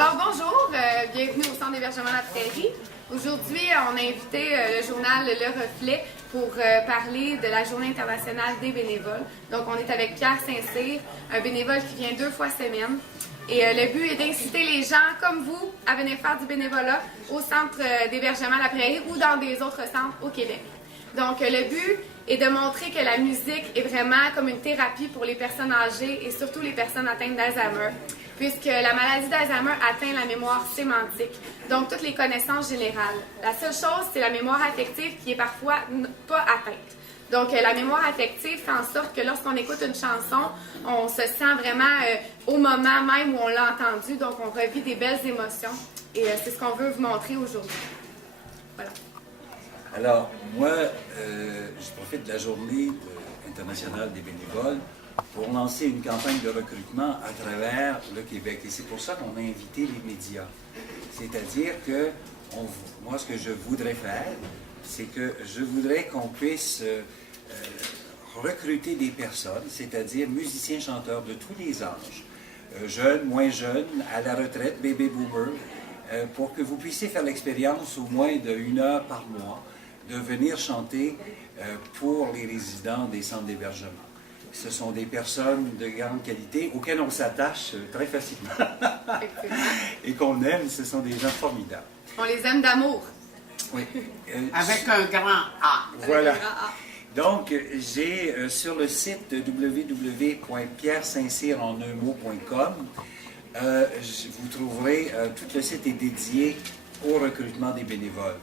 Alors bonjour, bienvenue au Centre d'hébergement La Prairie. Aujourd'hui, on a invité le journal Le Reflet pour parler de la Journée internationale des bénévoles. Donc on est avec Pierre Saint-Cyr, un bénévole qui vient 2 fois semaine. Et le but est d'inciter les gens comme vous à venir faire du bénévolat au Centre d'hébergement La Prairie ou dans des autres centres au Québec. Donc le but est de montrer que la musique est vraiment comme une thérapie pour les personnes âgées et surtout les personnes atteintes d'Alzheimer, puisque la maladie d'Alzheimer atteint la mémoire sémantique, donc toutes les connaissances générales. La seule chose, c'est la mémoire affective qui est parfois pas atteinte. Donc la mémoire affective fait en sorte que lorsqu'on écoute une chanson, on se sent vraiment au moment même où on l'a entendue, donc on revit des belles émotions et c'est ce qu'on veut vous montrer aujourd'hui. Voilà. Alors, moi, je profite de la Journée internationale des bénévoles pour lancer une campagne de recrutement à travers le Québec. Et c'est pour ça qu'on a invité les médias. C'est-à-dire que moi, ce que je voudrais faire, c'est que je voudrais qu'on puisse recruter des personnes, c'est-à-dire musiciens, chanteurs de tous les âges, jeunes, moins jeunes, à la retraite, baby boomer, pour que vous puissiez faire l'expérience au moins d'1 heure par mois de venir chanter pour les résidents des centres d'hébergement. Ce sont des personnes de grande qualité auxquelles on s'attache très facilement et qu'on aime. Ce sont des gens formidables. On les aime d'amour. Oui. Avec un grand A. Voilà. Donc, j'ai sur le site www.pierrestsaintcyr.com, vous trouverez, tout le site est dédié au recrutement des bénévoles.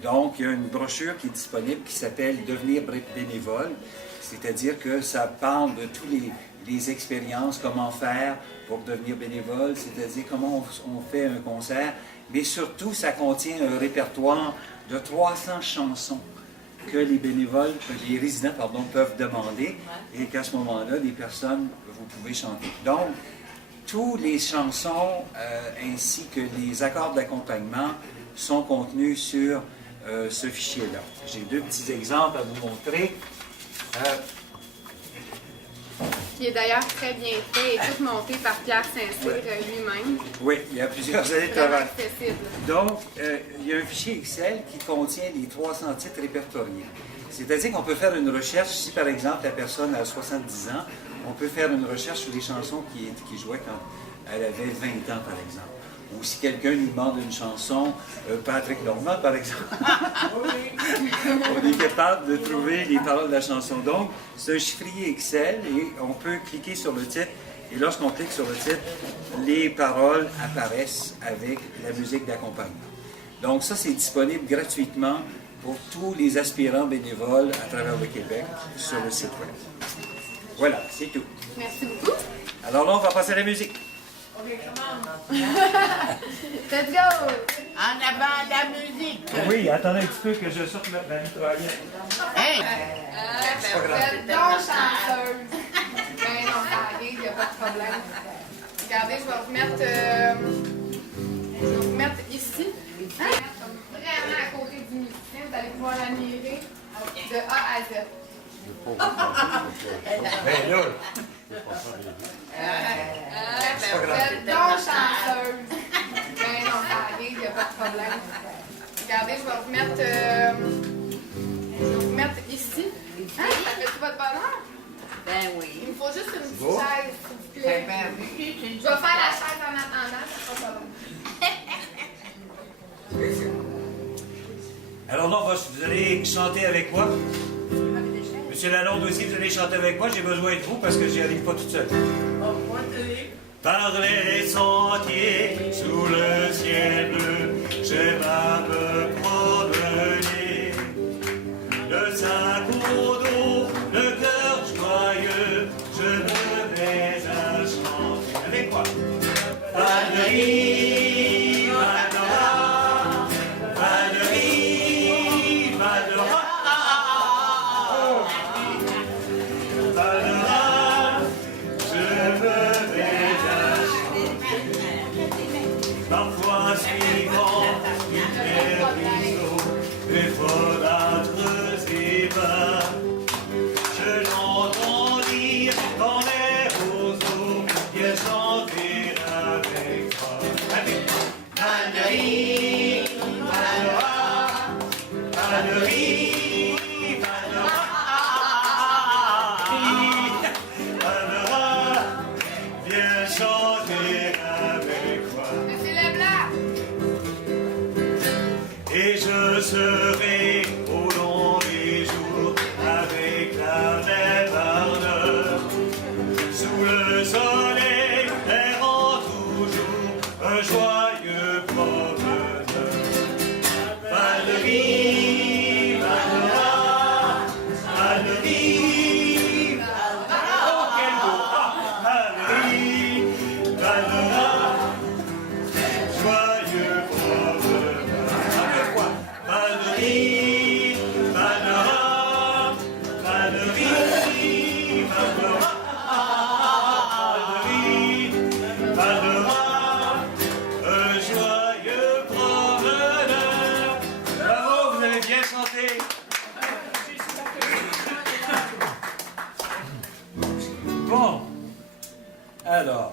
Donc, il y a une brochure qui est disponible qui s'appelle « Devenir bénévole », c'est-à-dire que ça parle de toutes les expériences, comment faire pour devenir bénévole, c'est-à-dire comment on fait un concert, mais surtout, ça contient un répertoire de 300 chansons que les bénévoles, les résidents, peuvent demander et qu'à ce moment-là, les personnes, vous pouvez chanter. Donc, toutes les chansons ainsi que les accords d'accompagnement sont contenus sur ce fichier-là. J'ai 2 petits exemples à vous montrer. Qui est d'ailleurs très bien fait et tout monté par Pierre Saint-Cyr lui-même. Oui, il y a plusieurs années de travail. Accessible. Donc, il y a un fichier Excel qui contient les 300 titres répertoriés. C'est-à-dire qu'on peut faire une recherche, si par exemple la personne a 70 ans, on peut faire une recherche sur les chansons qui jouaient quand elle avait 20 ans, par exemple. Ou si quelqu'un nous demande une chanson, Patrick Normand, par exemple, on est capable de trouver les paroles de la chanson. Donc, c'est un chiffrier Excel et on peut cliquer sur le titre. Et lorsqu'on clique sur le titre, les paroles apparaissent avec la musique d'accompagnement. Donc, ça, c'est disponible gratuitement pour tous les aspirants bénévoles à travers le Québec sur le site web. Voilà, c'est tout. Merci beaucoup. Alors là, on va passer à la musique. Let's go! En avant la musique. Oui, attendez un petit peu que je sorte la mitraillette. Hey! Vous êtes donc chanceuse. Ben non, ça arrive, il n'y a pas de problème. Regardez, je vais vous mettre ici. Vraiment à côté du musicien, vous allez pouvoir l'admirer de A à Z. Ben là, Vous êtes donc chanceuse. Ben non, ça arrive, il n'y a pas de problème. Regardez, je vais vous mettre ici. Ça fait tout votre bonheur? Ben oui. Il me faut juste une petite chaise, s'il vous plaît. Ben oui, Je vais faire la chaise en attendant, ça sera pas bon. alors non, vous allez chanter avec moi. Monsieur Lalonde aussi, vous allez chanter avec moi. J'ai besoin de vous parce que j'y arrive pas toute seule. Par les sentiers, sous le ciel bleu, j'aime à me promener. Le sac au dos, le cœur joyeux, je me mets à chanter. Avec quoi? Valérie, Madora, Valérie, Madora. Parfois suivant une mer ruisseau, et folâtres et bas, je l'entends dire dans les roseaux, viens chanter avec moi. Avec Valérie, Valérie, viens chanter avec moi. Monsieur Leblanc! Et je serai au long des jours avec la même ardeur. Sous le soleil, errant toujours un joyeux promeneur. Valérie, Valérie, Valérie, oh quel beau! Valérie, Valérie, joyeux promeneur. Avec quoi? Valérie, Valérie, Valérie, Valérie, Valérie, un joyeux promeneur. Bravo, vous avez bien chanté. Bon, alors,